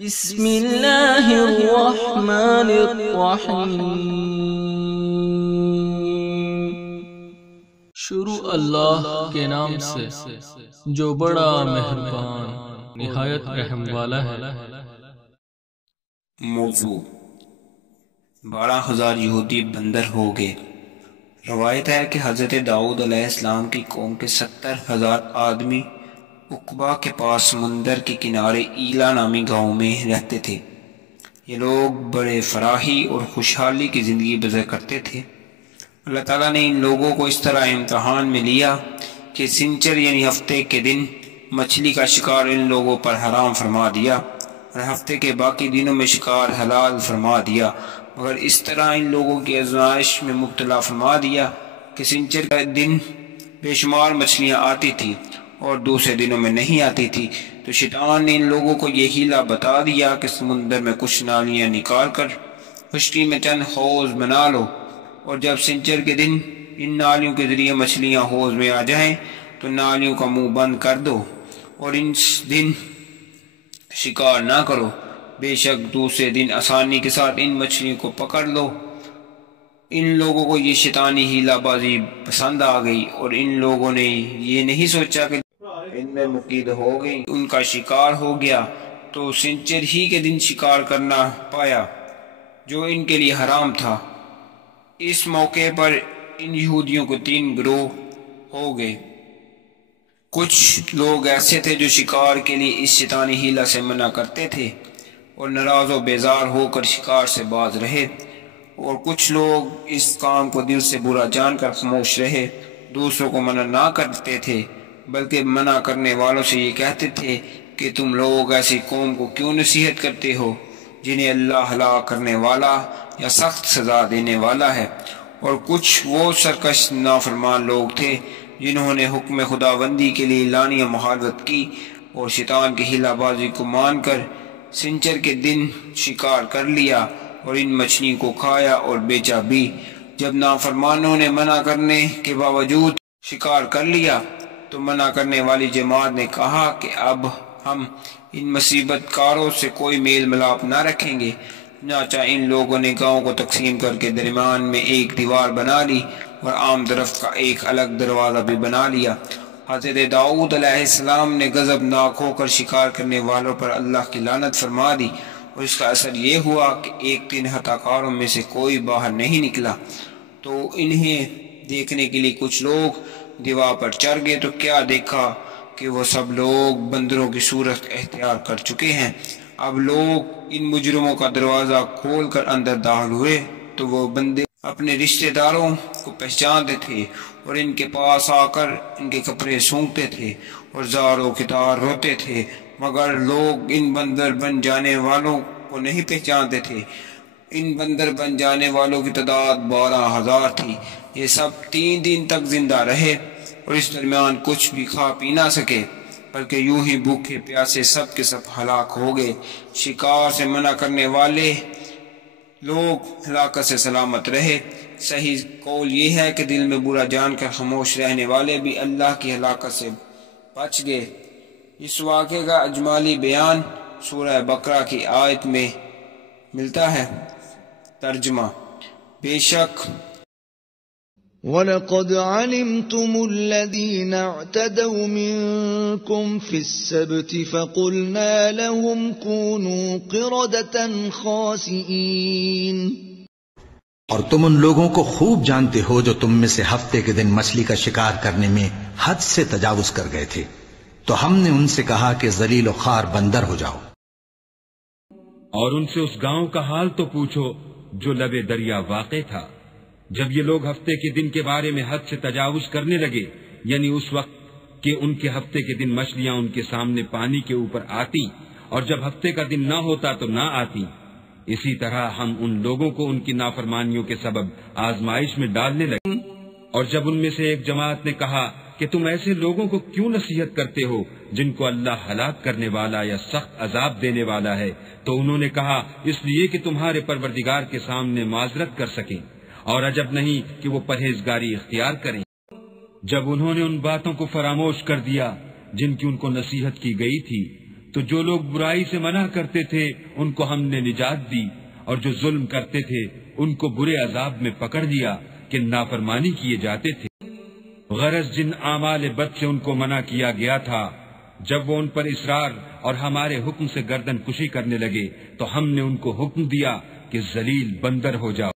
بسم اللہ الرحمن الرحیم۔ شروع اللہ کے نام سے جو بڑا مہربان نہایت رحم والا ہے۔ موضوع 12,000 یہودی بندر ہو گئے۔ روایت ہے کہ حضرت داؤد علیہ السلام کی قوم کے 70,000 آدمی عقبہ کے پاس سمندر کے کنارے ایلا نامی گاؤں میں رہتے تھے۔ یہ لوگ بڑے فراحی اور خوشحالی کی زندگی بسر کرتے تھے۔ اللہ تعالیٰ نے ان لوگوں کو اس طرح امتحان میں لیا کہ سنچر یعنی ہفتے کے دن مچھلی کا شکار ان لوگوں پر حرام فرما دیا اور ہفتے کے باقی دنوں میں شکار حلال فرما دیا، مگر اس طرح ان لوگوں کی آزمائش میں مبتلا فرما دیا کہ سنچر کا دن بے شمار مچھلیاں آتی تھی اور دوسرے دنوں میں نہیں آتی تھی، تو شیطان نے ان لوگوں کو یہ ہیلا بتا دیا کہ سمندر میں کچھ نالیاں نکال کر خشکی میں چند حوض بنا لو، اور جب سنچر کے دن ان نالیوں کے ذریعے مچھلیاں حوض میں آ جائیں تو نالیوں کا منہ بند کر دو اور ان دن شکار نہ کرو، بے شک دوسرے دن آسانی کے ساتھ ان مچھلیوں کو پکڑ لو۔ ان لوگوں کو یہ شیطانی ہیلا بازی پسند آ گئی اور ان لوگوں نے یہ نہیں سوچا کہ ان میں مقید ہو گئی، ان کا شکار ہو گیا تو سنچر ہی کے دن شکار کرنا پایا جو ان کے لیے حرام تھا۔ اس موقع پر ان یہودیوں کو 3 گروہ ہو گئے۔ کچھ لوگ ایسے تھے جو شکار کے لیے اس شیطانی ہیلا سے منع کرتے تھے اور ناراض و بیزار ہو کر شکار سے باز رہے، اور کچھ لوگ اس کام کو دل سے برا جان کر خاموش رہے، دوسروں کو منع نہ کرتے تھے بلکہ منع کرنے والوں سے یہ کہتے تھے کہ تم لوگ ایسی قوم کو کیوں نصیحت کرتے ہو جنہیں اللہ ہلاک کرنے والا یا سخت سزا دینے والا ہے۔ اور کچھ وہ سرکش نافرمان لوگ تھے جنہوں نے حکم خداوندی کے لیے اعلانیہ مخالفت کی اور شیطان کی ہیلا بازی کو مان کر سنچر کے دن شکار کر لیا اور ان مچھلی کو کھایا اور بیچا بھی۔ جب نافرمانوں نے منع کرنے کے باوجود شکار کر لیا تو منع کرنے والی جماعت نے کہا کہ اب ہم ان مصیبت کاروں سے کوئی میل ملاپ نہ رکھیں گے، چنانچہ ان لوگوں نے گاؤں کو تقسیم کر کے درمیان میں ایک دیوار بنا لی اور عام طرف کا ایک الگ دروازہ بھی بنا لیا۔ حضرت داؤد علیہ السلام نے غضبناک ہو کر شکار کرنے والوں پر اللہ کی لعنت فرما دی، اور اس کا اثر یہ ہوا کہ ایک دن ہتھا کاروں میں سے کوئی باہر نہیں نکلا، تو انہیں دیکھنے کے لیے کچھ لوگ دیوار پر چڑھ گئے تو کیا دیکھا کہ وہ سب لوگ بندروں کی صورت اختیار کر چکے ہیں۔ اب لوگ ان مجرموں کا دروازہ کھول کر اندر داخل ہوئے تو وہ بندے اپنے رشتہ داروں کو پہچانتے تھے اور ان کے پاس آ کر ان کے کپڑے سونگتے تھے اور زار و کتار روتے تھے، مگر لوگ ان بندر بن جانے والوں کو نہیں پہچانتے تھے۔ ان بندر بن جانے والوں کی تعداد 12,000 تھی۔ یہ سب 3 دن تک زندہ رہے اور اس درمیان کچھ بھی کھا پی نہ سکے، بلکہ یوں ہی بھوکے پیاسے سب کے سب ہلاک ہو گئے۔ شکار سے منع کرنے والے لوگ ہلاکت سے سلامت رہے۔ صحیح قول یہ ہے کہ دل میں برا جان کر خاموش رہنے والے بھی اللہ کی ہلاکت سے بچ گئے۔ اس واقعے کا اجمالی بیان سورہ بقرہ کی آیت میں ملتا ہے۔ ترجمہ: بے شک وَلَقَدْ عَلِمْتُمُ الَّذِينَ اعْتَدَوْا مِنكُمْ فِي السَّبْتِ فَقُلْنَا لَهُمْ كُونُوا قِرَدَةً خَاسِئِينَ۔ اور تم ان لوگوں کو خوب جانتے ہو جو تم میں سے ہفتے کے دن مچھلی کا شکار کرنے میں حد سے تجاوز کر گئے تھے، تو ہم نے ان سے کہا کہ ذلیل و خوار بندر ہو جاؤ۔ اور ان سے اس گاؤں کا حال تو پوچھو جو لبے دریا واقع تھا۔ جب یہ لوگ ہفتے کے دن کے بارے میں حد سے تجاوز کرنے لگے، یعنی اس وقت کہ ان کے ہفتے کے دن مچھلیاں ان کے سامنے پانی کے اوپر آتی اور جب ہفتے کا دن نہ ہوتا تو نہ آتی، اسی طرح ہم ان لوگوں کو ان کی نافرمانیوں کے سبب آزمائش میں ڈالنے لگے۔ اور جب ان میں سے ایک جماعت نے کہا کہ تم ایسے لوگوں کو کیوں نصیحت کرتے ہو جن کو اللہ ہلاک کرنے والا یا سخت عذاب دینے والا ہے، تو انہوں نے کہا اس لیے کہ تمہارے پروردگار کے سامنے معذرت کر سکیں، اور عجب نہیں کہ وہ پرہیزگاری اختیار کریں۔ جب انہوں نے ان باتوں کو فراموش کر دیا جن کی ان کو نصیحت کی گئی تھی، تو جو لوگ برائی سے منع کرتے تھے ان کو ہم نے نجات دی، اور جو ظلم کرتے تھے ان کو برے عذاب میں پکڑ دیا کہ نافرمانی کیے جاتے تھے۔ غرض جن اعمال بد سے ان کو منع کیا گیا تھا، جب وہ ان پر اصرار اور ہمارے حکم سے گردن کشی کرنے لگے تو ہم نے ان کو حکم دیا کہ ذلیل بندر ہو جاؤ۔